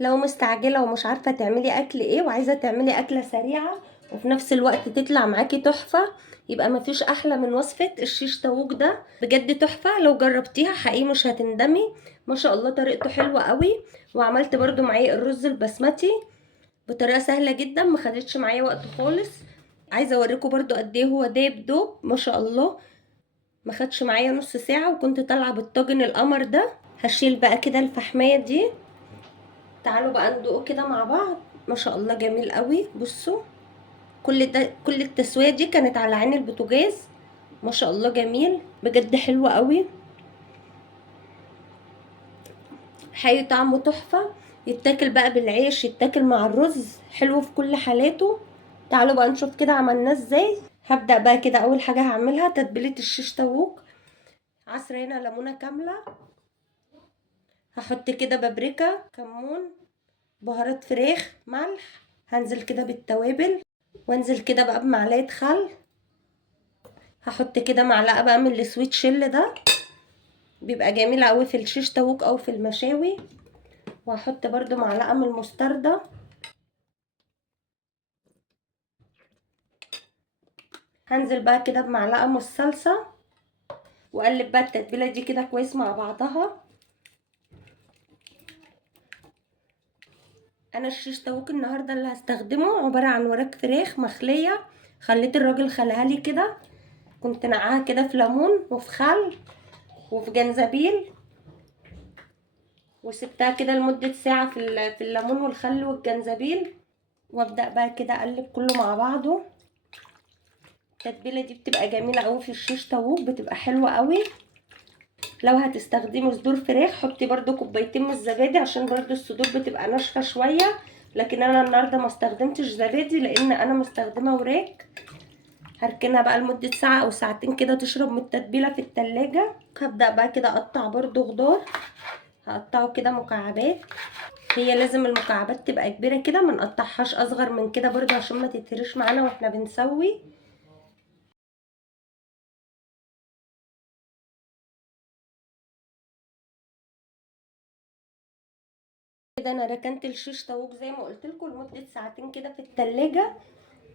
لو مستعجلة ومش عارفة تعملي اكل ايه وعايزة تعملي اكلة سريعة وفي نفس الوقت تطلع معاكي تحفة، يبقى مفيش احلى من وصفة الشيش طاووق ده. بجد تحفة، لو جربتيها حقيقي مش هتندمي. ما شاء الله طريقته حلوة قوي. وعملت برضو معايا الرز البسمتي بطريقة سهلة جدا، ما خدتش معايا وقت خالص. عايزة اوريكم برضو قد ايه هو دايب دوب ما شاء الله. ما خدش معايا نص ساعة وكنت طالعة بالطاجن القمر ده. هشيل بقى كده الفحمية دي. تعالوا بقى ندوقه كده مع بعض. ما شاء الله جميل قوي. بصوا، كل التسويه دي كانت على عين البوتاجاز. ما شاء الله جميل بجد، حلو قوي. حقيقي طعمه تحفه. يتاكل بقى بالعيش، يتاكل مع الرز، حلو في كل حالاته. تعالوا بقى نشوف كده عملناه ازاي. هبدأ بقى كده، اول حاجه هعملها تتبيله الشيش طاووق. عصره هنا ليمونه كامله. هحط كده بابريكا، كمون، بهارات فراخ، ملح. هنزل كده بالتوابل، وانزل كده بقى بمعلقه خل. هحط كده معلقه بقى من السويت شيل ده، بيبقى جميل قوي في الشيش طاووق او في المشاوي. وهحط برده معلقه من المستردة. هنزل بقى كده بمعلقه من الصلصه، واقلب بقى التتبيله دي كده كويس مع بعضها. انا الشيش طاووق النهارده اللي هستخدمه عباره عن وراك فراخ مخليه. خليت الراجل خليها لي كده. كنت نقعها كده في ليمون وفي خل وفي جنزبيل، وسبتها كده لمده ساعه في الليمون والخل والجنزبيل. وابدا بقى كده اقلب كله مع بعضه. التتبيله دي بتبقى جميله قوي في الشيش طاووق، بتبقى حلوه قوي. لو هتستخدمي صدور فراخ حطي برده كوبايتين من الزبادي، عشان برده الصدور بتبقى ناشفه شويه. لكن انا النهارده ما استخدمتش زبادي لان انا مستخدمه وراك. هركنها بقى لمده ساعه او ساعتين كده تشرب من التتبيله في التلاجة. هبدا بقى كده اقطع برده خضار. هقطعه كده مكعبات. هي لازم المكعبات تبقى كبيره كده، ما نقطعهاش اصغر من كده برده عشان ما تتهرش معانا واحنا بنسوي. كده انا ركنت الشيش طاووق زي ما قلت لكم لمده ساعتين كده في التلاجة.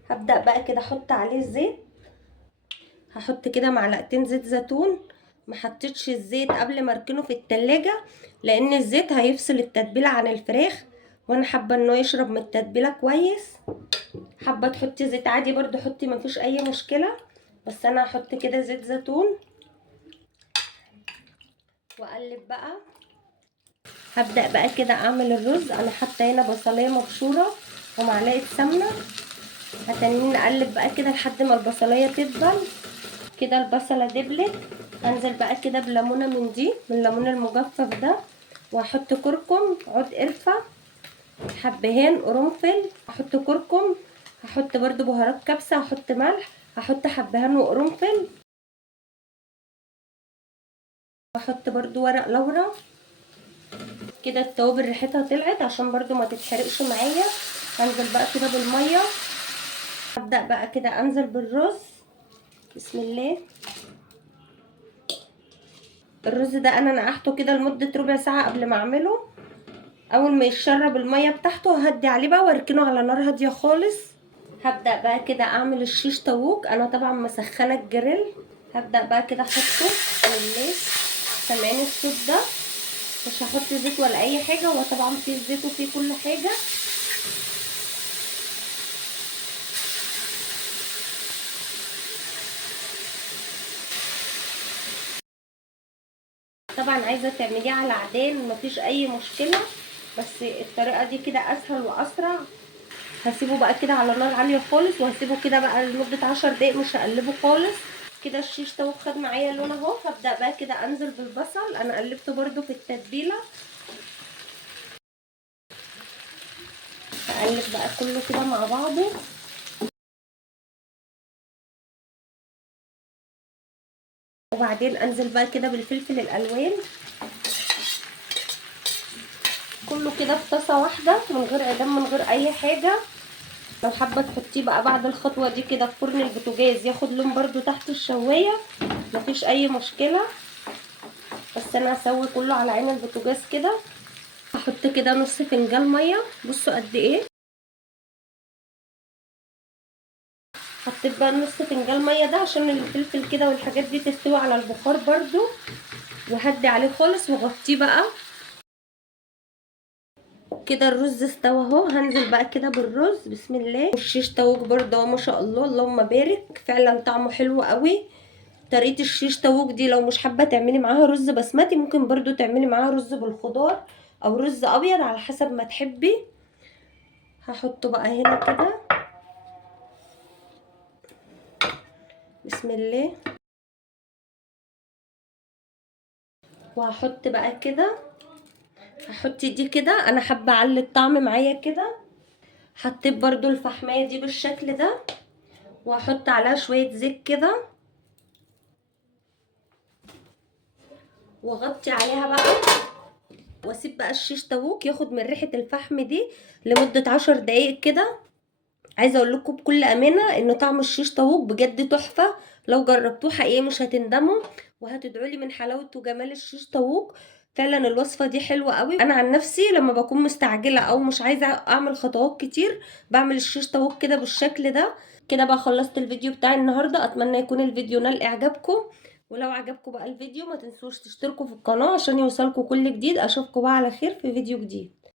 هبدا بقى كده احط عليه الزيت. هحط كده معلقتين زيت زيتون. ما حطيتش الزيت قبل ما اركنه في التلاجة، لان الزيت هيفصل التتبيله عن الفراخ، وانا حابه انه يشرب من التتبيله كويس. حابه تحطي زيت عادي برضو حطي، مفيش اي مشكله. بس انا هحط كده زيت زيتون واقلب بقى. هبدا بقى كده اعمل الرز. انا حاطه هنا بصلايه مبشوره ومعلقه سمنه. هتنين نقلب بقى كده لحد ما البصلايه تدبل. كده البصله دبلت. هنزل بقى كده بليمونه من الليمون المجفف ده. وهحط كركم، عود قرفه، حبهان قرنفل. هحط كركم. هحط برضو بهارات كبسه، هحط ملح، هحط حبهان وقرنفل. هحط برضو ورق لورا. كده التوابل ريحتها طلعت عشان برضو ما تتحرقش معايا. هنزل بقى كده بالميه. هبدأ بقى كده انزل بالرز. بسم الله. الرز ده انا نقعته كده لمدة ربع ساعة قبل ما اعمله. اول ما يشرب المية بتاعته هدي عليه بقى واركنه على نار هادية خالص. هبدأ بقى كده اعمل الشيش طاووق. انا طبعا مسخنة الجريل. هبدأ بقى كده احطه. بسم الله. سامعين الصوت ده؟ مش هحط زيت ولا اي حاجة، هو طبعا فيه زيت وفيه كل حاجة. طبعا عايزة تعمليه على عيدان مفيش اي مشكلة، بس الطريقة دي كده اسهل واسرع. هسيبه بقى كده على نار عالية خالص، وهسيبه كده بقى لمدة 10 دقايق، مش هقلبه خالص. كده الشيش طاووق خد معايا لون اهو. هبدأ بقى كده انزل بالبصل. انا قلبته برده في التتبيلة. هقلب بقى كله كده مع بعضه. وبعدين انزل بقى كده بالفلفل الالوان. كله كده في طاسة واحدة من غير عيدان من غير اي حاجة. لو حابة تحطيه بقى بعد الخطوة دي كده في فرن البوتاجاز ياخد لون برده تحت الشواية، مفيش اي مشكلة. بس انا هسوي كله على عين البوتاجاز كده. هحط كده نص فنجان ميه، بصوا قد ايه. حطيت بقى نص فنجان ميه ده عشان الفلفل كده والحاجات دي تستوي على البخار برضو، وهدي عليه خالص واغطيه بقى. كده الرز استوى اهو، هنزل بقى كده بالرز بسم الله. والشيش تاووك برضه اهو ما شاء الله اللهم بارك، فعلا طعمه حلو قوي. طريقه الشيش تاووك دي لو مش حابه تعملي معاها رز بسمتي ممكن برضه تعملي معاها رز بالخضار او رز ابيض على حسب ما تحبي. هحطه بقى هنا كده بسم الله. وهحط بقى كده، هحط دي كده، انا حابه اعلي الطعم معايا كده. حطيت برضو الفحمايه دي بالشكل ده، وهحط عليها شويه زيت كده واغطي عليها بقى، واسيب بقى الشيش تاووك ياخد من ريحه الفحم دي لمده 10 دقايق كده. عايزه اقول لكم بكل امانه ان طعم الشيش طاووق بجد تحفه، لو جربتوه حقيقي مش هتندموا، وهتدعوا لي من حلاوه وجمال الشيش طاووق. فعلا الوصفه دي حلوه قوي. انا عن نفسي لما بكون مستعجله او مش عايزه اعمل خطوات كتير بعمل الشيش طاووق كده بالشكل ده. كده بقى خلصت الفيديو بتاعي النهارده، اتمنى يكون الفيديو نال اعجابكم. ولو عجبكم بقى الفيديو ما تنسوش تشتركوا في القناه عشان يوصلكم كل جديد. اشوفكم بقى على خير في فيديو جديد.